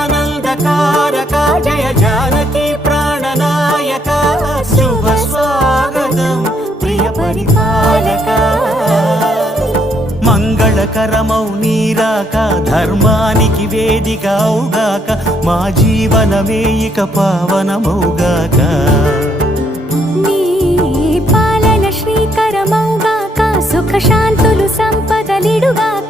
జగదానందకారక జయ జానకి ప్రాణనాయక శుభ స్వాగతం ప్రియ పరిపాలక మంగళకరమౌ నీరాక ధర్మానికి వేదిక అవుగాక మా జీవనమే ఇక పావనమౌగాక నీ పాలన శ్రీకరమౌగాక సుఖ శాంతులు సంపదలిడుగాక